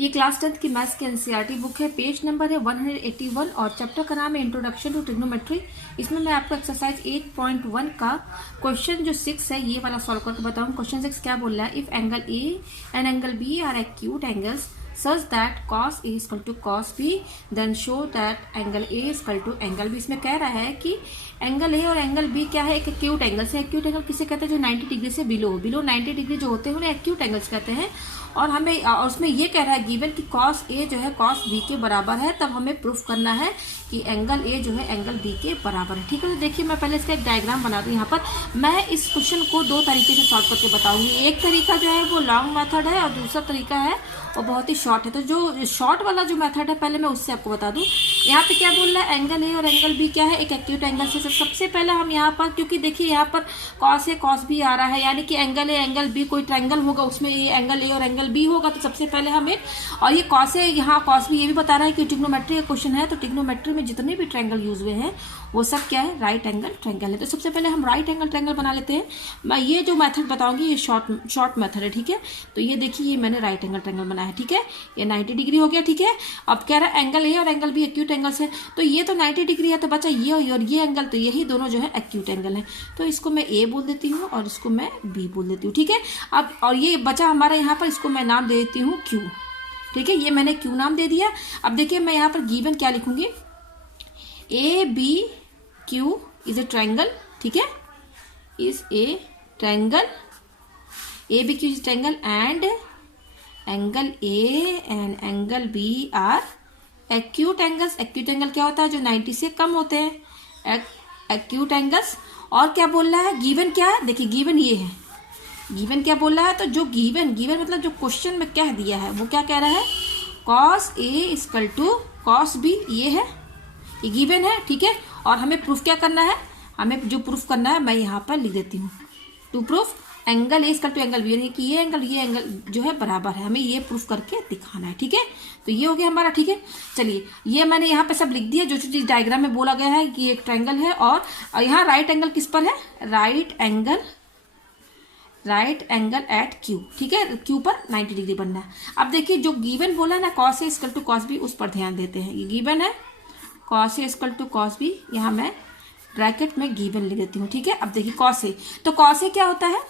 ये class 10th की maths की एनसीईआरटी बुक है। पेज नंबर है 181 और चैप्टर का नाम है इंट्रोडक्शन टू ट्रिग्नोमेट्री। इसमें मैं आपको एक्सरसाइज 8.1 का क्वेश्चन जो 6 है ये वाला सॉल्व करके बताऊँ। क्वेश्चन 6 क्या बोल रहा है, if angle A and angle B are acute angles such that cos A is equal to cos B, then show that angle A is equal to angle B। इसमें कह रहा है कि एंगल A और एंगल B क्या है, एक acute angle से। एक्यूट एंगल किसे कहते हैं, जो 90 डिग्री से बिलो 90 डिग्री जो होते हैं उन्हें एक्यूट एंगल्स कहते हैं। और हमें उसमें ये कह रहा है गिवन कि cos A जो है cos B के बराबर है, तब हमें प्रूफ करना है कि एंगल A जो है एंगल B के बराबर है। ठीक है, तो देखिए मैं पहले इसका एक डायग्राम बना दूं। यहाँ पर मैं इस क्वेश्चन को दो तरीके से सॉल्व करके बताऊंगी। एक तरीका जो है वो लॉन्ग मेथड है और दूसरा तरीका है वो बहुत ही शॉर्ट है। तो जो शॉर्ट वाला जो मेथड है पहले मैं उससे आपको बता दूं। यहाँ पे क्या बोल रहा है, एंगल ए और एंगल बी क्या है, एक एक्यूट एंगल से। सबसे पहले हम यहाँ पर, क्योंकि देखिए यहाँ पर कॉस ए कॉस बी आ रहा है, यानी कि एंगल ए एंगल बी कोई ट्रायंगल होगा, उसमें ये एंगल ए और एंगल बी होगा। तो सबसे पहले हमें, और ये कॉस ए यहाँ कॉस बी ये भी बता रहा है कि ट्रिग्नोमेट्री का क्वेश्चन है, तो ट्रिग्नोमेट्री में जितने भी ट्रायंगल यूज हुए हैं वो सब क्या है, राइट एंगल ट्रायंगल है। तो सबसे पहले हम राइट एंगल ट्रायंगल बना लेते हैं। मैं ये जो मेथड बताऊंगी ये शॉर्ट मेथड है। ठीक है, तो ये देखिए ये मैंने राइट एंगल ट्रायंगल बनाया है। ठीक है, ये 90 डिग्री हो गया। ठीक है, अब कह रहा है एंगल ए और एंगल बी एक्यूट एंगल से, तो ये तो 90 डिग्री है, तो बचा ये और ये एंगल, तो यही दोनों जो है एक्यूट एंगल है। तो इसको मैं ए बोल देती हूँ और इसको मैं बी बोल देती हूँ। ठीक है, अब और ये बचा हमारा यहाँ पर, इसको मैं नाम दे देती हूँ क्यू। ठीक है, ये मैंने क्यू नाम दे दिया। अब देखिए मैं यहाँ पर गिवन क्या लिखूंगी, A B Q is a triangle. ठीक है, is a triangle, A B Q is triangle and angle A and angle B are acute angles. Acute angle क्या होता है, जो 90 से कम होते हैं, एक्यूट एंगल्स। और क्या बोल रहा है, गिवन क्या है, देखिए गिवन ये है, गिवन क्या बोल रहा है, तो जो गिवन मतलब जो क्वेश्चन में कह दिया है वो क्या कह रहा है, cos A equal to cos B, ये है, ये गिवन है। ठीक है, और हमें प्रूफ क्या करना है, हमें जो प्रूफ करना है मैं यहाँ पर लिख देती हूँ, to proof angle A equal to angle B, यानी कि ये एंगल जो है बराबर है, हमें ये प्रूफ करके दिखाना है। ठीक है, तो ये हो गया हमारा। ठीक है, चलिए ये मैंने यहाँ पे सब लिख दिया जो चीज डायग्राम में बोला गया है कि एक ट्रायंगल है, और यहाँ राइट एंगल किस पर है, राइट एंगल एट क्यू। ठीक है, क्यू पर 90 डिग्री बनना है। अब देखिए जो गिवन बोला है ना, cos A equal to cos B, उस पर ध्यान देते हैं। ये गिवन है cos A equal to cos B, यहाँ मैं ब्रैकेट में गिवन लिख देती हूँ। ठीक है, अब देखिए cos A, तो cos A क्या होता है,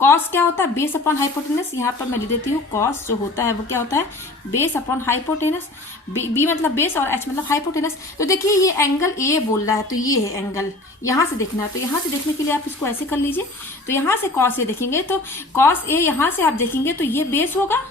cos क्या होता है, बेस अपॉन हाइपोटेनस। यहाँ पर मैं लिख देती हूँ cos जो होता है वो क्या होता है, बेस अपॉन हाइपोटेनस। बी मतलब बेस और h मतलब हाइपोटेनस। तो देखिए ये एंगल ए बोल रहा है, तो ये है एंगल, यहाँ से देखना है। तो यहाँ से देखने के लिए आप इसको ऐसे कर लीजिए, तो यहाँ से cos ए देखेंगे, तो cos ए यहाँ से आप देखेंगे तो ये बेस होगा,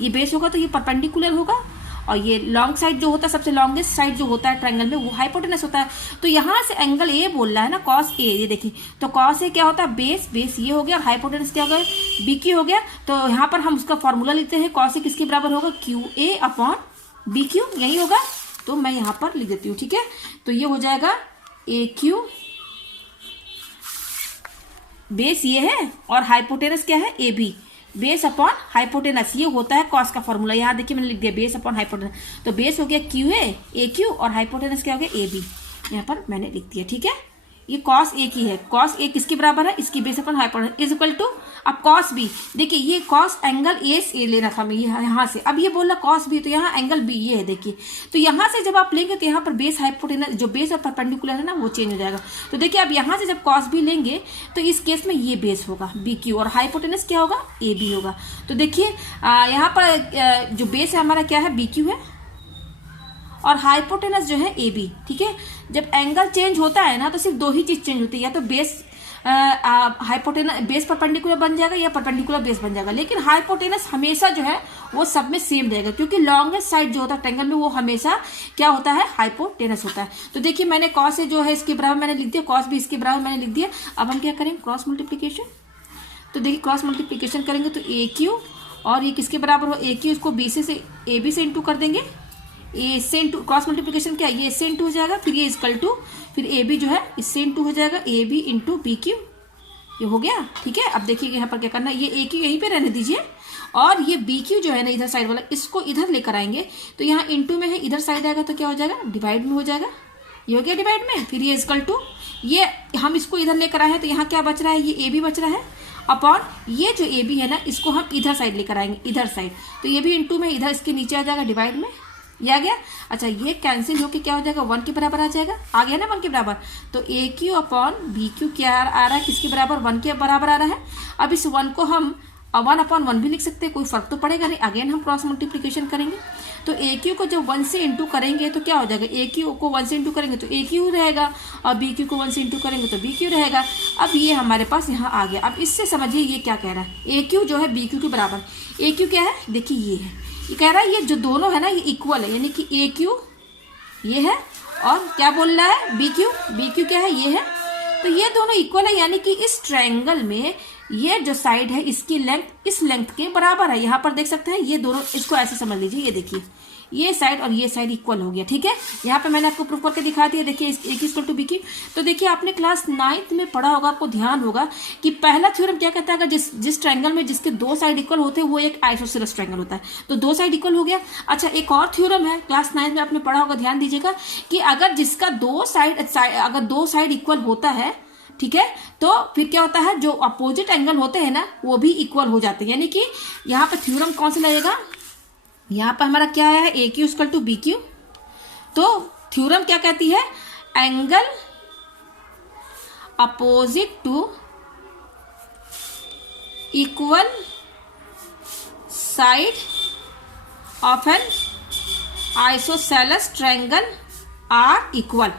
ये बेस होगा, तो ये परपेंडिकुलर होगा, और ये लॉन्ग साइड जो होता है, सबसे लॉन्गेस्ट साइड जो होता है ट्रायंगल में, वो हाइपोटेनस होता है। तो यहाँ से एंगल ए बोल रहा है ना, cos ए, ये देखिए, तो cos ए क्या होता है, बेस ये हो गया, और हाइपोटेनस क्या हो गया, बी क्यू हो गया। तो यहाँ पर हम उसका फॉर्मूला लिखते हैं, cos ए किसके बराबर होगा, Q A upon B Q, यही होगा। तो मैं यहाँ पर लिख देती हूँ। ठीक है, तो ये हो जाएगा ए क्यू, बेस ये है, और हाइपोटेनस क्या है, A B, base upon hypotenuse, ये होता है कॉस का फॉर्मूला। यहाँ देखिए मैंने लिख दिया बेस अपॉन हाइपोटेनस, तो बेस हो गया क्यू ए क्यू, और हाइपोटेनस क्या हो गया, ए बी, यहाँ पर मैंने लिख दिया। ठीक है, ये कॉस ए की है, कॉस ए किसके बराबर है, इसकी base upon hypotenuse is equal to, अब कॉस बी, देखिए ये कॉस एंगल ए से लेना था मैं यहाँ से, अब ये बोल रहा कॉस बी, तो यहाँ एंगल बी ये है, देखिए। तो यहाँ से जब आप लेंगे तो यहाँ पर बेस हाइपोटेनस, जो बेस और परपेंडिकुलर है ना, वो चेंज हो जाएगा। तो देखिए अब यहाँ से जब कॉस बी लेंगे तो इस केस में ये बेस होगा बी क्यू, और हाइपोटेनस क्या होगा, ए बी होगा। तो देखिए यहाँ पर जो बेस है हमारा क्या है, बी क्यू है, और हाइपोटेनस जो है ए बी। ठीक है, जब एंगल चेंज होता है ना तो सिर्फ दो ही चीज चेंज होती है, या तो बेस हाइपोटेनस बेस परपेंडिकुलर बन जाएगा, या परपेंडिकुलर बेस बन जाएगा, लेकिन हाइपोटेनस हमेशा जो है वो सब में सेम रहेगा, क्योंकि लॉन्गेस्ट साइड जो होता है ट्रायंगल में वो हमेशा क्या होता है, हाइपोटेनस होता है। तो देखिए मैंने cos ए जो है इसके बराबर मैंने लिख दिया, cos बी इसके बराबर मैंने लिख दिया। अब हम क्या करेंगे, क्रॉस मल्टीप्लीकेशन। तो देखिए क्रॉस मल्टीप्लीकेशन करेंगे तो ए क्यू, और ये किसके बराबर हो, ए क्यू, इसको बी से ए बी से इंटू कर देंगे, ए से इंटू, क्रॉस मल्टीप्लीकेशन क्या है, ये इससे इंटू हो जाएगा, फिर ये इक्वल टू, फिर ए बी जो है इससे इंटू हो जाएगा, A B into B Q, ये हो गया। ठीक है, अब देखिए यहाँ पर क्या करना है, ये ए क्यू यहीं पे रहने दीजिए, और ये बी क्यू जो है ना इधर साइड वाला, इसको इधर लेकर आएंगे, तो यहाँ इंटू में है, इधर साइड आएगा तो क्या हो जाएगा, डिवाइड में हो जाएगा, ये हो गया डिवाइड में, फिर ये इक्वल टू, ये हम इसको इधर लेकर आए हैं, तो यहाँ क्या बच रहा है, ये ए बी बच रहा है, अपॉन ये जो ए बी है ना, इसको हम इधर साइड लेकर आएंगे, इधर साइड, तो ये भी इंटू में इधर इसके नीचे आ जाएगा डिवाइड में, ये आ गया। अच्छा, ये कैंसिल होके क्या हो जाएगा, 1 के बराबर आ जाएगा, आ गया ना 1 के बराबर। तो A Q upon B Q क्या आ रहा है, किसके बराबर, 1 के बराबर आ रहा है। अब इस 1 को हम 1 अपॉन 1 भी लिख सकते हैं, कोई फर्क तो पड़ेगा नहीं। अगेन हम क्रॉस मल्टीप्लीकेशन करेंगे, तो ए क्यू को जब 1 से इंटू करेंगे तो क्या हो जाएगा, ए क्यू को 1 से इंटू करेंगे तो ए क्यू रहेगा, और बी क्यू को 1 से इंटू करेंगे तो बी क्यू रहेगा। अब ये हमारे पास यहाँ आ गया। अब इससे समझिए ये क्या कह रहा है, ए क्यू जो है बी क्यू के बराबर। ए क्यू क्या है, देखिए ये है, ये कह रहा है ये जो दोनों है ना ये इक्वल है, यानी कि ए क्यू ये है और क्या बोल रहा है बी क्यू क्या है, ये है। तो ये दोनों इक्वल है, यानी कि इस ट्रायंगल में ये जो साइड है इसकी लेंथ इस लेंथ के बराबर है। यहाँ पर देख सकते हैं ये दोनों, इसको ऐसे समझ लीजिए, ये देखिए ये साइड और ये साइड इक्वल हो गया, ठीक है। यहाँ पे मैंने आपको प्रूफ करके दिखा दिया, देखिए A Q equal to B Q. तो देखिए आपने क्लास 9th में पढ़ा होगा, आपको ध्यान होगा कि पहला थ्योरम क्या कहता है, अगर जिस ट्रायंगल में जिसके 2 साइड इक्वल होते हैं वो एक आइसोसेलेस ट्रायंगल होता है, तो 2 साइड इक्वल हो गया। अच्छा, एक और थ्योरम है क्लास 9th में आपने पढ़ा होगा, ध्यान दीजिएगा कि अगर जिसका 2 साइड इक्वल होता है, ठीक है, तो फिर क्या होता है, जो अपोजिट एंगल होते हैं ना वो भी इक्वल हो जाते हैं। यानी कि यहाँ पे थ्योरम कौन सा लगेगा, यहाँ पर हमारा क्या है, A Q equal to B Q. तो थ्योरम क्या कहती है, angle opposite to equal side of an isosceles triangle are equal.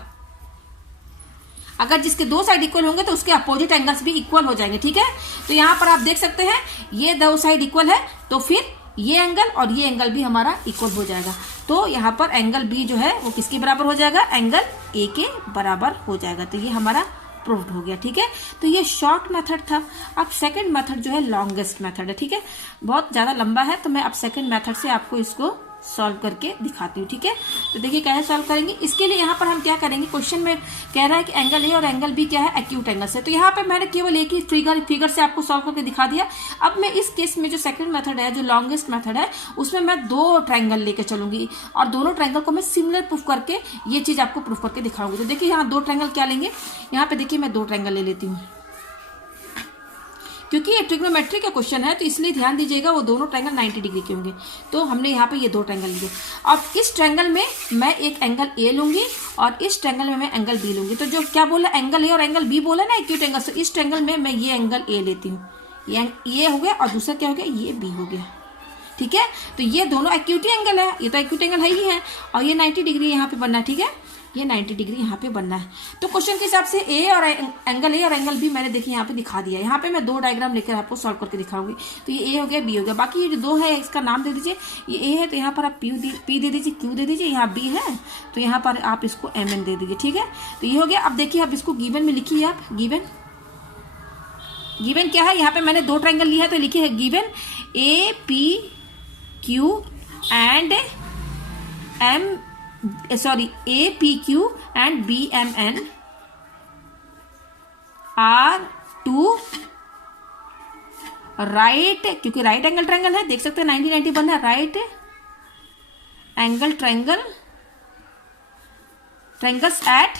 अगर जिसके 2 साइड इक्वल होंगे तो उसके अपोजिट एंगल्स भी इक्वल हो जाएंगे, ठीक है। तो यहाँ पर आप देख सकते हैं ये 2 साइड इक्वल है, तो फिर ये एंगल और ये एंगल भी हमारा इक्वल हो जाएगा। तो यहाँ पर एंगल बी जो है वो किसके बराबर हो जाएगा, एंगल ए के बराबर हो जाएगा। तो ये हमारा प्रूव्ड हो गया, ठीक है। तो ये शॉर्ट मेथड था। अब सेकंड मेथड जो है लॉन्गेस्ट मेथड है, ठीक है, बहुत ज्यादा लंबा है, तो मैं अब सेकंड मेथड से आपको इसको सॉल्व करके दिखाती हूँ, ठीक है। तो देखिए कैसे सॉल्व करेंगे। इसके लिए यहाँ पर हम क्या करेंगे, क्वेश्चन में कह रहा है कि एंगल ए और एंगल बी क्या है, एक्यूट एंगल से। तो यहाँ पे मैंने केवल एक ही फिगर से आपको सॉल्व करके दिखा दिया। अब मैं इस केस में जो सेकंड मेथड है, जो लॉन्गेस्ट मेथड है, उसमें मैं 2 ट्रायंगल लेके चलूंगी और दोनों ट्रायंगल को मैं सिमिलर प्रूफ करके ये चीज आपको प्रूफ करके दिखाऊंगी। तो देखिए यहाँ 2 ट्रायंगल क्या लेंगे, यहाँ पे देखिए मैं 2 ट्रायंगल ले लेती हूँ, क्योंकि ये ट्रिग्नोमेट्री का क्वेश्चन है तो इसलिए ध्यान दीजिएगा वो दोनों ट्रायंगल 90 डिग्री के होंगे। तो हमने यहाँ पे ये 2 ट्रायंगल लिए। अब इस ट्रायंगल में मैं एक एंगल ए लूंगी और इस ट्रायंगल में मैं एंगल बी लूंगी। तो जो क्या बोला, एंगल ए और एंगल बी बोला ना एक्यूट एंगल, तो इस ट्रायंगल में मैं ये एंगल ए लेती हूँ, ये हो गया, और दूसरा क्या हो गया, ये बी हो गया, ठीक है। तो ये दोनों एक्यूट एंगल है, ये तो एक्यूट एंगल है ही है, और ये 90 डिग्री यहाँ पे बनना है, ठीक है, ये 90 डिग्री यहाँ पे बनना है। तो क्वेश्चन के हिसाब से एंगल ए और एंगल बी मैंने देखिए यहाँ पे दिखा दिया। यहाँ पे मैं 2 डायग्राम लेकर आपको सॉल्व करके दिखाऊंगी। तो ये ए हो गया, बी हो गया, बाकी ये जो 2 है इसका नाम दे दीजिए। ये ए है तो यहाँ पर आप पी दे दीजिए, क्यू दे दीजिए। यहाँ बी है तो यहाँ पर आप इसको एम एन दे दीजिए, ठीक है। तो ये हो गया। अब देखिए अब इसको गिवन में लिखिए आप, गिवन क्या है, यहाँ पे मैंने 2 ट्रायंगल लिया है तो लिखिए है given A P Q and A P Q and B M N are 2 right, क्योंकि राइट एंगल ट्रायंगल है, देख सकते हैं 90 बन रहा है, right angle triangles at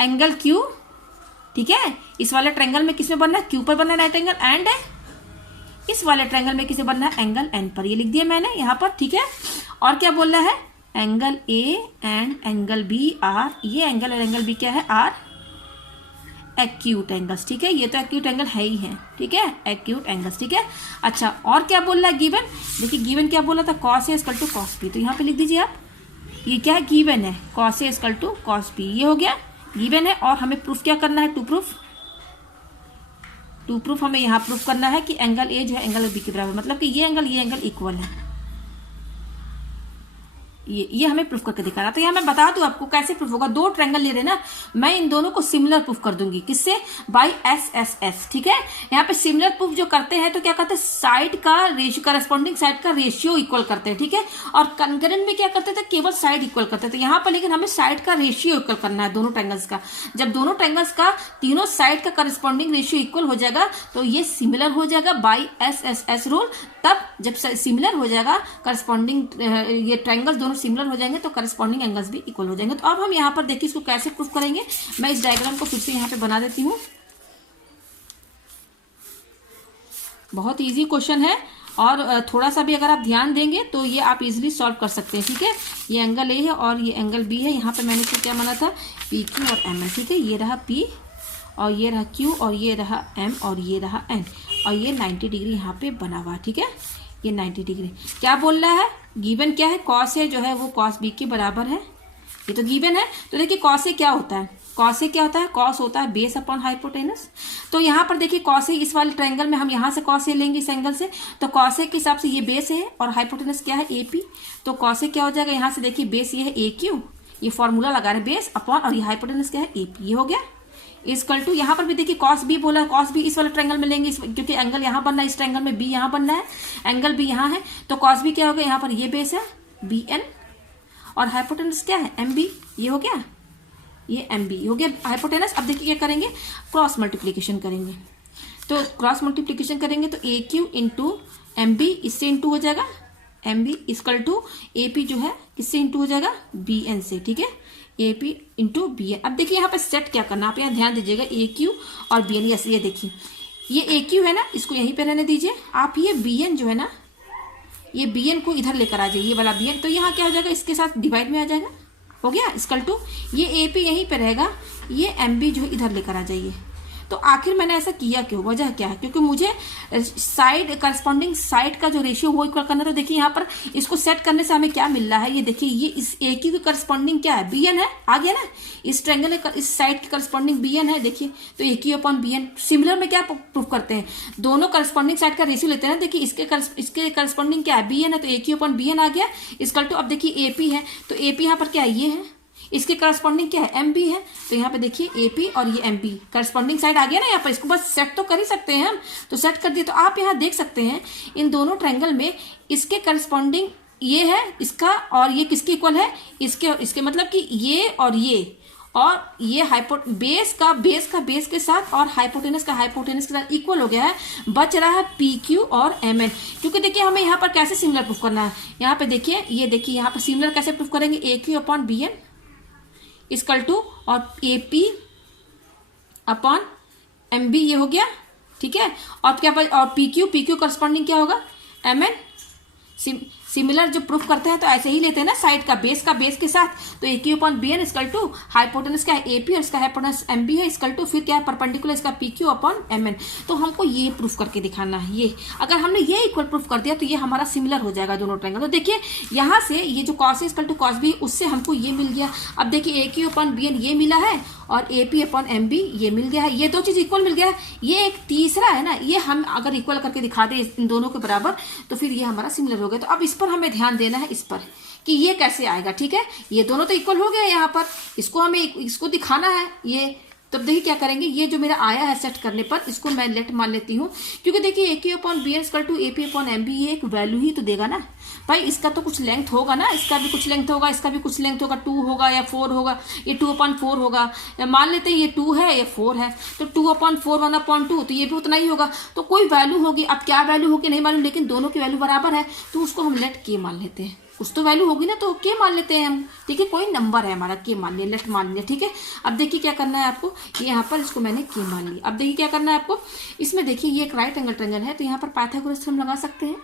angle Q, ठीक है। इस वाले ट्रायंगल में किसमें बनना है, Q पर बनना है राइट एंगल, एंड इस वाले ट्रायंगल में किसे बनना है, एंगल N पर। ये लिख दिया मैंने यहाँ पर, ठीक है। और क्या बोल रहा है, angle A and angle B are, ये एंगल और एंगल बी क्या है, आर एक्यूट एंगल्स, ठीक है। ये तो एक्यूट एंगल है ही है, ठीक है, एक्यूट एंगल्स, ठीक है। अच्छा, और क्या बोल रहा है गिवन, देखिए गिवन क्या बोला था, cos A equal to cos B. तो यहाँ पे लिख दीजिए आप, ये क्या है, गिवन है, cos A equal to cos B, ये हो गया गिवन है। और हमें प्रूफ क्या करना है, टू प्रूफ हमें यहाँ प्रूफ करना है कि एंगल ए जो है एंगल बी के बराबर, मतलब कि ये एंगल इक्वल है, ये हमें प्रूफ करके दिखाना। तो यहाँ मैं बता दूं आपको कैसे प्रूफ होगा। 2 ट्रायंगल ले रहे ना, मैं इन दोनों को सिमिलर प्रूफ कर दूंगी, किससे, बाय एस, ठीक है। यहाँ पे सिमिलर प्रूफ जो करते हैं तो क्या करते हैं, साइड का रेशियो, करस्पॉन्डिंग साइड का रेशियो इक्वल करते हैं, ठीक है। और कंकरेंट में क्या करते थे, केवल साइड इक्वल करते थे। यहाँ पर लेकिन हमें साइड का रेशियो इक्वल करना है दोनों ट्रायंगल्स का। जब दोनों ट्रायंगल्स का तीनों साइड का करस्पॉन्डिंग रेशियो इक्वल हो जाएगा तो ये सिमिलर हो जाएगा बाय एस रूल। तब जब सिमिलर हो जाएगा करस्पॉन्डिंग, ये ट्रायंगल्स दोनों सिमिलर हो जाएंगे तो करस्पॉन्डिंग एंगल्स भी इक्वल हो जाएंगे। तो अब हम यहाँ पर देखिए इसको कैसे प्रूफ करेंगे। मैं इस डायग्राम को फिर से यहाँ पे बना देती हूँ। बहुत इजी क्वेश्चन है और थोड़ा सा भी अगर आप ध्यान देंगे तो ये आप इजीली सॉल्व कर सकते हैं। ठीक है, ये एंगल ए है और ये एंगल बी है। यहाँ पर मैंने इसको क्या माना था, पी क्यू और एम है। ठीक है, ये रहा पी और ये रहा क्यू और ये रहा एम और ये रहा एन और ये 90 डिग्री यहाँ पे बना हुआ। ठीक है, ये 90 डिग्री क्या बोल रहा है, गिवन क्या है, कॉस ए जो है वो कॉस बी के बराबर है, ये तो गिवन है। तो देखिए कॉस ए क्या होता है, कॉस ए क्या होता है, कॉस होता है बेस अपॉन हाइपोटेनस। तो यहाँ पर देखिए कॉस ए, इस वाले ट्रायंगल में हम यहाँ से कॉस ए लेंगे इस एंगल से, तो कॉस ए के हिसाब से ये बेस है और हाइपोटेनस क्या है, ए पी। तो कॉस ए क्या हो जाएगा, यहाँ से देखिए बेस ये है ए क्यू, ये फॉर्मूला लगा रहे बेस अपॉन और ये हाइपोटेनस क्या है, ए पी। ये हो गया इक्वल टू, यहाँ पर भी देखिए कॉस बी बोला, कॉस बी इस वाले ट्रायंगल में लेंगे क्योंकि एंगल यहाँ बनना है, इस ट्रायंगल में बी यहाँ बनना है, एंगल बी यहाँ है। तो कॉस बी क्या हो गया, यहाँ पर ये बेस है बी एन और हाइपोटेनस क्या है, एम बी। ये हो गया, ये एम बी हो गया हाइपोटेनस। अब देखिए क्या करेंगे, क्रॉस मल्टीप्लीकेशन करेंगे। तो क्रॉस मल्टीप्लीकेशन करेंगे तो A Q into M B, इससे इंटू हो जाएगा M B equal to A P जो है किससे इंटू हो जाएगा, बी एन से। ठीक है, A P into B N. अब देखिए यहाँ पे सेट क्या करना, आप यहाँ ध्यान दीजिएगा, ए क्यू और बी एन। ये देखिए ये ए क्यू है ना, इसको यहीं पे रहने दीजिए आप। ये बी एन जो है ना, ये बी एन को इधर लेकर आ जाइए, ये वाला बी एन। तो यहाँ क्या हो जाएगा, इसके साथ डिवाइड में आ जाएगा, हो गया इक्वल टू, ये ए पी यहीं पे रहेगा, ये एम बी जो है इधर लेकर आ जाइए। तो आखिर मैंने ऐसा किया क्यों, वजह क्या है, क्योंकि मुझे साइड करस्पॉन्डिंग साइड का जो रेशियो वो इक्वल करना। तो देखिए यहाँ पर इसको सेट करने से हमें क्या मिल रहा है, ये देखिए ये इस ए क्यू के करस्पॉन्डिंग क्या है, बी एन है, आ गया ना, इस ट्रायंगल इस साइड के करस्पॉन्डिंग बी एन है। देखिए तो A Q upon B N. Similar में क्या प्रूफ करते हैं, दोनों करस्पॉन्डिंग साइड का रेशियो लेते हैं। देखिए इसके करस्पॉन्डिंग क्या है, बी एन है, तो A Q upon B N आ गया इक्वल टू। अब देखिए ए पी है, तो ए पी यहाँ पर क्या है, ये है, इसके करस्पॉन्डिंग क्या है, एम बी है। तो यहाँ पे देखिए ए पी और ये एम बी करस्पॉन्डिंग साइड आ गया ना, यहाँ पर इसको बस सेट तो कर ही सकते हैं हम, तो सेट कर दिए। तो आप यहाँ देख सकते हैं इन दोनों ट्रायंगल में इसके करस्पॉन्डिंग ये है इसका, और ये किसके इक्वल है, इसके मतलब कि ये और ये बेस के साथ और हाइपोटेनस के साथ इक्वल हो गया है। बच रहा है पी क्यू और एम एन। क्योंकि देखिए हमें यहाँ पर कैसे सिमिलर प्रूफ करना है, यहाँ पे देखिए, ये देखिए यहाँ पर सिमिलर कैसे प्रूफ करेंगे, A Q upon B N equal to और A P upon M B, ये हो गया। ठीक है, और क्या और पी क्यू करस्पॉन्डिंग क्या होगा, एम एन। सिमिलर जो प्रूफ करते हैं तो ऐसे ही लेते हैं ना, साइड का बेस के साथ। तो A Q upon B N equal to hypotenuse का है ए पी और इसका हाइपोटेनस एम बी है इक्वल टू, फिर क्या है परपेंडिकुलर इसका P Q upon M N. तो हमको ये प्रूफ करके दिखाना है। ये अगर हमने ये इक्वल प्रूफ कर दिया तो ये हमारा सिमिलर हो जाएगा दोनों ट्रायंगल। तो देखिए यहाँ से ये जो cos A equal to cos B, उससे हमको ये मिल गया। अब देखिए A Q upon B N ये मिला है और A P upon M B ये मिल गया है, ये दो चीज इक्वल मिल गया है। ये एक तीसरा है ना, ये हम अगर इक्वल करके दिखा दे इन दोनों के बराबर तो फिर ये हमारा सिमिलर हो गया। तो अब इस पर हमें ध्यान देना है, इस पर कि ये कैसे आएगा। ठीक है, ये दोनों तो इक्वल हो गए यहाँ पर, इसको हमें इसको दिखाना है ये। तब देखिए क्या करेंगे, ये जो मेरा आया है सेट करने पर, इसको मैं लेट मान लेती हूँ। क्योंकि देखिए A Q upon B N equal to A P upon M B, ये एक वैल्यू ही तो देगा ना भाई, इसका तो कुछ लेंथ होगा ना, इसका भी कुछ लेंथ होगा, इसका भी कुछ लेंथ होगा, 2 होगा या 4 होगा, ये 2/4 होगा। मान लेते हैं ये 2 है ये 4 है, तो 2/4 1/2, तो ये भी उतना ही होगा। तो कोई वैल्यू होगी, अब क्या वैल्यू होगी नहीं मालूम, लेकिन दोनों की वैल्यू बराबर है, तो उसको हम लेट के मान लेते हैं। कुछ तो वैल्यू होगी ना, तो के मान लेते हैं हम। ठीक है, कोई नंबर है हमारा, के मान लिया, लेट मान लिया। ठीक है, अब देखिए क्या करना है आपको, ये यहाँ पर इसको मैंने के मान लिया। अब देखिए क्या करना है आपको, इसमें देखिए ये एक राइट एंगल ट्रायंगल है, तो यहाँ पर पाइथागोरस थ्योरम लगा सकते हैं,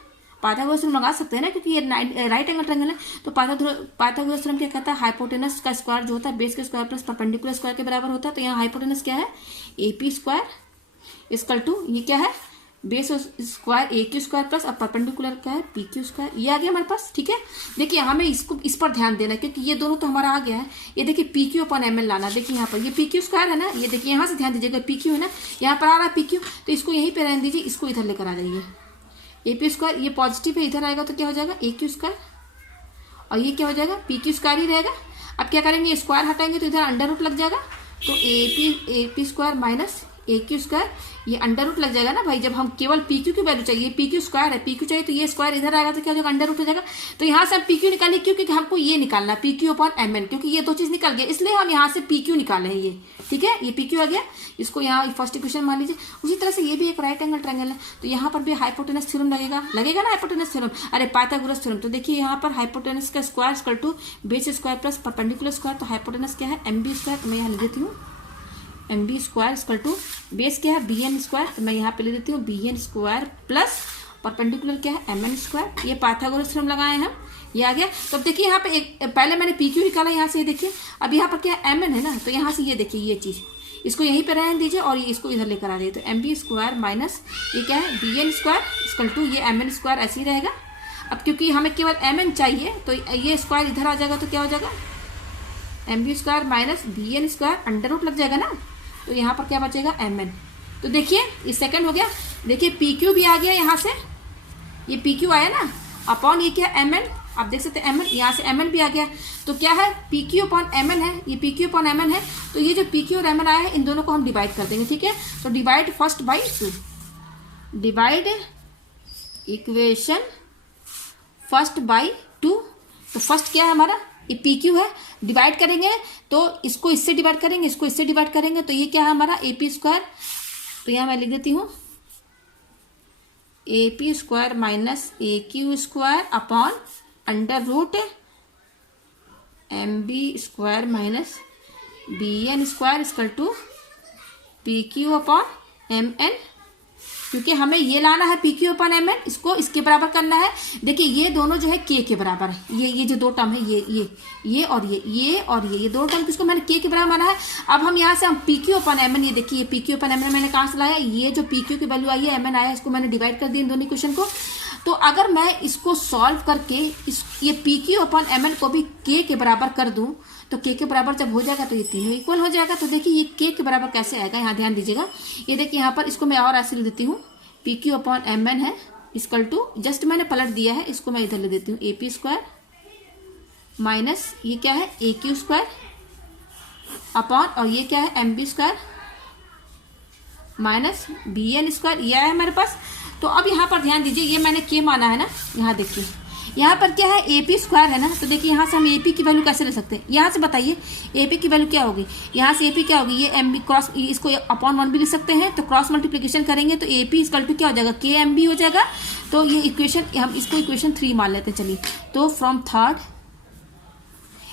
पाइथागोरस थ्योरम लगा सकते हैं ना, क्योंकि ये राइट एंगल ट्रायंगल है। तो पाइथागोरस थ्योरम क्या कहता है, हाइपोटेनस का स्क्वायर जो होता है बेस के स्क्वायर प्लस परपेंडिकुलर स्क्वायर के बराबर होता है। तो यहाँ हाइपोटेनस क्या है, A P square equal to, ये क्या है, base square A Q square plus, अब परपेंडिकुलर का है पी क्यू स्क्वायर, ये आ गया हमारे पास। ठीक है, देखिए हमें इस पर ध्यान देना है, क्योंकि ये दोनों तो हमारा आ गया है। ये देखिए P Q upon M L लाना, देखिए यहाँ पर ये पी क्यू स्क्वायर है ना, ये देखिए यहाँ से ध्यान दीजिएगा, पी क्यू है ना, यहाँ पर आ रहा है पी क्यू, तो इसको यहीं पे रहने दीजिए, इसको इधर लेकर आ जाइए। ए पी स्क्वायर ये पॉजिटिव है, इधर आएगा तो क्या हो जाएगा, ए क्यू स्क्वायर, और ये क्या हो जाएगा, पी क्यू स्क्वायर ही रहेगा। अब क्या करेंगे, स्क्वायर हटाएंगे तो इधर अंडर रूट लग जाएगा, तो A P square minus A Q square, ये अंडर रूट लग जाएगा ना भाई। जब हम केवल पी क्यू की वैल्यू चाहिए, पी क्यू स्क्वायर है, पी क्यू चाहिए, तो ये स्क्वायर इधर आएगा तो क्या हो जाएगा, अंडर रूट हो जाएगा। तो यहाँ से हम पी क्यू निकालें, क्यों, क्योंकि हमको ये निकालना है P Q upon M N, क्योंकि ये दो चीज निकल गया, इसलिए हम यहाँ से पी क्यू निकाले हैं ये। ठीक है, ये पी क्यू आ गया, इसको यहाँ फर्स्ट इक्वेशन मान लीजिए। उसी तरह से ये भी एक राइट एंगल ट्रायंगल है, तो यहाँ पर भी हाइपोटेनस थ्योरम लगेगा ना, हाइपोटेनस थ्योरम, अरे पाइथागोरस थ्योरम। तो देखिए यहाँ पर हाइपोटेनस का square equal to base square plus perpendicular square, तो हाइपोटेनस क्या है, एम बी स्क्वायर। तो मैं यहाँ लिख देती हूँ M B square equal to base क्या है बी एन स्क्वायर, तो मैं यहाँ पे ले देती हूँ B N square plus perpendicular क्या है एम एन स्क्वायर। ये पाइथागोरस थ्योरम लगाए हम, ये आ गया। तो अब देखिए यहाँ पे एक पहले मैंने पी क्यू निकाला यहाँ से, ये देखिए अब यहाँ पर क्या एम एन है ना, तो यहाँ से ये देखिए ये चीज़ इसको यहीं पे रहने दीजिए और ये इसको इधर लेकर आ जाइए। तो एम बी स्क्वायर माइनस ये क्या है B N square equal to ये एम एन स्क्वायर ऐसे ही रहेगा। अब क्योंकि हमें केवल एम एन चाहिए तो ये स्क्वायर इधर आ जाएगा, तो क्या हो जाएगा M B square minus B N square under root लग जाएगा ना, तो यहाँ पर क्या बचेगा एम एन। तो देखिए ये सेकंड हो गया। देखिए पी क्यू भी आ गया यहाँ से, ये पी क्यू आया ना अपॉन ये क्या एम एन, आप देख सकते हैं एम एन, यहाँ से एम एन भी आ गया। तो क्या है P Q upon M N है, ये P Q upon M N है। तो ये जो पी क्यू और एम एन आया है इन दोनों को हम डिवाइड कर देंगे, ठीक है। तो divide first by two, divide equation first by two. तो फर्स्ट क्या है हमारा ये पी क्यू है, डिवाइड करेंगे तो इसको इससे डिवाइड करेंगे, इसको इससे डिवाइड करेंगे, तो ये क्या है हमारा ए पी स्क्वायर। तो यहाँ मैं लिख देती हूँ A P square minus A Q square upon under root M B square minus B N square equal to P Q upon M N. क्योंकि हमें ये लाना है P Q upon M N, इसको इसके बराबर करना है। देखिए ये दोनों जो है के बराबर है, ये जो दो टर्म है ये और ये दो टर्म किसको मैंने के बराबर माना है। अब हम यहाँ से हम P Q upon M N, ये देखिए P Q upon M N मैंने कहाँ से लाया, ये जो पी क्यू की वैल्यू आई है एम एन आया, इसको मैंने डिवाइड कर दिया इन दोनों इक्वेशन को। तो अगर मैं इसको सॉल्व करके ये P Q upon M N को भी के बराबर कर दूं, तो के बराबर जब हो जाएगा तो ये तीनों इक्वल हो जाएगा। तो देखिए ये के बराबर कैसे आएगा, यहाँ ध्यान दीजिएगा। ये देखिए यहाँ पर इसको मैं और ऐसे लिख देती हूँ, P Q upon M N है इक्वल टू, जस्ट मैंने पलट दिया है, इसको मैं इधर ले देती हूँ ए पी स्क्वायर माइनस ये क्या है ए क्यू स्क्वायर अपॉन और ये क्या है M B square minus B N square, ये है मेरे पास। तो अब यहाँ पर ध्यान दीजिए, ये मैंने के माना है ना, यहाँ देखिए यहाँ पर क्या है ए पी स्क्वायर है ना, तो देखिए यहाँ से हम ए पी की वैल्यू कैसे ले सकते हैं, यहाँ से बताइए ए पी की वैल्यू क्या होगी, यहाँ से ए पी क्या होगी, ये एम बी क्रॉस, इसको अपॉन वन भी लिख सकते हैं। तो क्रॉस मल्टीप्लीकेशन करेंगे तो ए पी इक्वल टू क्या हो जाएगा के एम बी हो जाएगा। तो ये इक्वेशन हम इसको इक्वेशन 3 मान लेते हैं। चलिए तो फ्रॉम थर्ड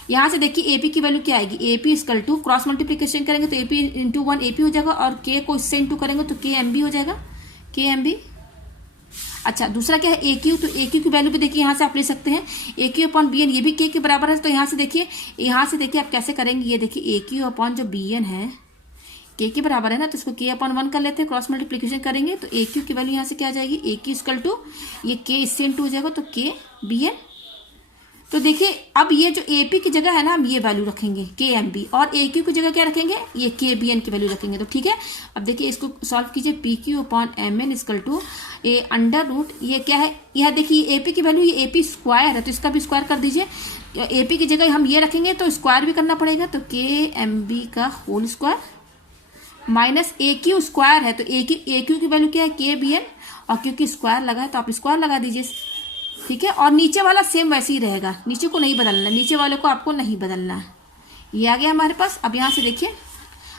यहाँ से देखिए ए पी की वैल्यू क्या आएगी, A P equal to cross multiplication करेंगे तो A P into 1 A P हो जाएगा और के को इससे इंटू करेंगे तो के एम बी हो जाएगा, के एम बी। अच्छा दूसरा क्या है ए क्यू, तो ए क्यू की वैल्यू भी देखिए यहाँ से आप ले सकते हैं ए क्यू अपॉन बी एन, ये भी के बराबर है। तो यहाँ से देखिए आप कैसे करेंगे, ये देखिए ए क्यू अपॉन जो बी एन है के बराबर है ना, तो इसको के अपॉन 1 कर लेते हैं, क्रॉस मल्टीप्लीकेशन करेंगे तो ए क्यू की वैल्यू यहाँ से क्या आ जाएगी, ए क्यू इक्वल टू ये के इससे इंटू हो जाएगा तो के बी एन। तो देखिए अब ये जो ए पी की जगह है ना हम ये वैल्यू रखेंगे के एम बी, और ए क्यू की जगह क्या रखेंगे ये के बी एन की वैल्यू रखेंगे। तो ठीक है अब देखिए इसको सॉल्व कीजिए, P Q upon M N equal to A under root ये क्या है, यह देखिए ए पी की वैल्यू ये ए पी स्क्वायर है, तो इसका भी स्क्वायर कर दीजिए। ए पी की जगह हम ये रखेंगे तो स्क्वायर भी करना पड़ेगा, तो के एम बी का whole square minus A Q square है, तो ए क्यू की वैल्यू क्या है के बी एन, और क्योंकि स्क्वायर लगा है तो आप स्क्वायर लगा दीजिए, ठीक है। और नीचे वाला सेम वैसे ही रहेगा, नीचे को नहीं बदलना, नीचे वाले को आपको नहीं बदलना है। ये आ गया हमारे पास। अब यहाँ से देखिए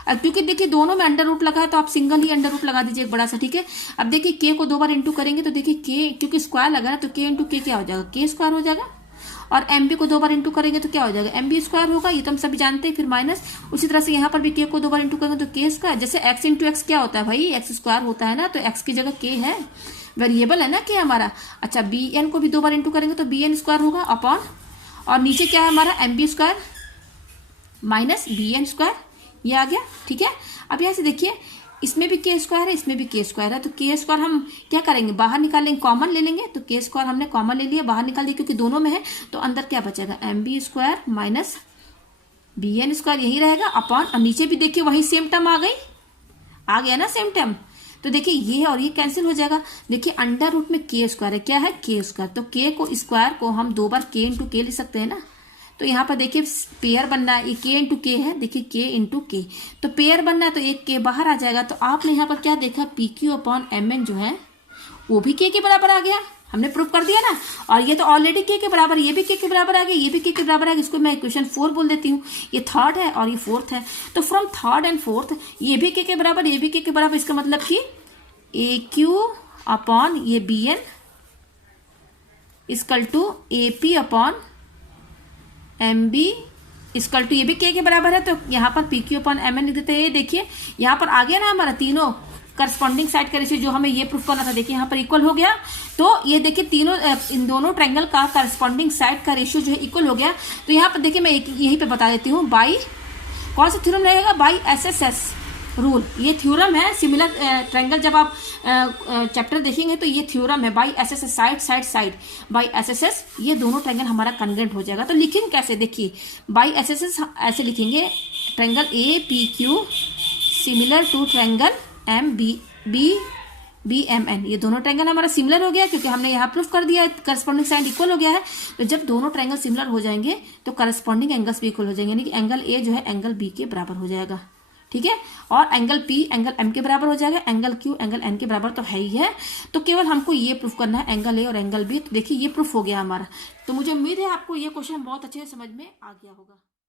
अब क्योंकि देखिए दोनों में अंडर रूट लगा है तो आप सिंगल ही अंडर रूट लगा दीजिए एक बड़ा सा, ठीक है। अब देखिए के को 2 बार इंटू करेंगे तो देखिए के क्योंकि स्क्वायर लगा है तो के इंटू के क्या हो जाएगा, के स्क्वायर हो जाएगा। और एम बी को 2 बार इंटू करेंगे तो क्या हो जाएगा, एम बी स्क्वायर होगा, ये तो हम सभी जानते हैं। फिर माइनस उसी तरह से यहाँ पर भी के को 2 बार इंटू करेंगे तो के स्क्वायर, जैसे एक्स इंटू एक्स क्या होता है भाई, एक्स स्क्वायर होता है ना, तो एक्स की जगह के है, वेरिएबल है ना के हमारा। अच्छा बी एन को भी 2 बार इंटू करेंगे तो बी एन स्क्वायर होगा अपॉन, और नीचे क्या है हमारा M B square minus B N square, ये आ गया, ठीक है। अब यहाँ से देखिए इसमें भी के स्क्वायर है, इसमें भी के स्क्वायर है, तो के स्क्वायर हम क्या करेंगे बाहर निकाल लेंगे, कॉमन ले लेंगे। तो के स्क्वायर हमने कॉमन ले लिया, बाहर निकाल दिया क्योंकि दोनों में है, तो अंदर क्या बचेगा M B square minus B N square यही रहेगा अपॉन, और नीचे भी देखिए वही सेम टर्म आ गया ना सेम टर्म। तो देखिए ये और ये कैंसिल हो जाएगा। देखिए अंडर रूट में के स्क्वायर है, क्या है के स्क्वायर, तो के को स्क्वायर को हम 2 बार के इंटू के लिख सकते हैं ना। तो यहाँ पर देखिए पेयर बनना है, ये के इंटू के है, देखिए के इंटू के, तो पेयर बनना है तो एक के बाहर आ जाएगा। तो आपने यहाँ पर क्या देखा P Q upon M N जो है वो भी के बराबर आ गया, हमने प्रूव कर दिया ना। और ये तो ऑलरेडी के बराबर, ये भी के बराबर आ गया, ये भी के बराबर आ गया। इसको मैं इक्वेशन 4 बोल देती हूँ, ये थर्ड है और ये फोर्थ है। तो फ्रॉम थर्ड एंड फोर्थ ये भी के बराबर, ये भी के बराबर, इसका मतलब कि ए क्यू अपॉन ये B N equal to A P upon M B equal to ये भी के बराबर है, तो यहाँ पर P Q upon M N लिख देते हैं। ये देखिए यहाँ पर आ गया ना हमारा तीनों करस्पॉन्डिंग साइड का रेशियो जो हमें ये प्रूफ करना था, देखिए यहाँ पर इक्वल हो गया। तो ये देखिए तीनों इन दोनों ट्रायंगल का करस्पॉन्डिंग साइड का रेशियो जो है इक्वल हो गया। तो यहाँ पर देखिए मैं यहीं पे बता देती हूँ, बाई कौन सा थ्योरम रहेगा, बाई एसएसएस रूल। ये थ्योरम है सिमिलर ट्रायंगल, जब आप चैप्टर देखेंगे तो ये थ्योरम है by SSS, side side side by SSS, ये दोनों ट्रायंगल हमारा कन्ग्रुएंट हो जाएगा। तो लिखेंगे कैसे, देखिए बाई एसएसएस ऐसे लिखेंगे, triangle A P Q similar to triangle M B M N, ये दोनों ट्रायंगल हमारा सिमिलर हो गया क्योंकि हमने यहाँ प्रूफ कर दिया करस्पॉन्डिंग साइड इक्वल हो गया है। तो जब दोनों ट्रायंगल सिमिलर हो जाएंगे तो करस्पॉन्डिंग एंगल्स भी इक्वल हो जाएंगे, यानी कि एंगल ए जो है एंगल बी के बराबर हो जाएगा, ठीक है। और एंगल पी एंगल एम के बराबर हो जाएगा, एंगल क्यू एंगल एन के बराबर तो है ही है। तो केवल हमको ये प्रूफ करना है एंगल ए और एंगल बी। तो देखिए ये प्रूफ हो गया हमारा। तो मुझे उम्मीद है आपको ये क्वेश्चन बहुत अच्छे से समझ में आ गया होगा।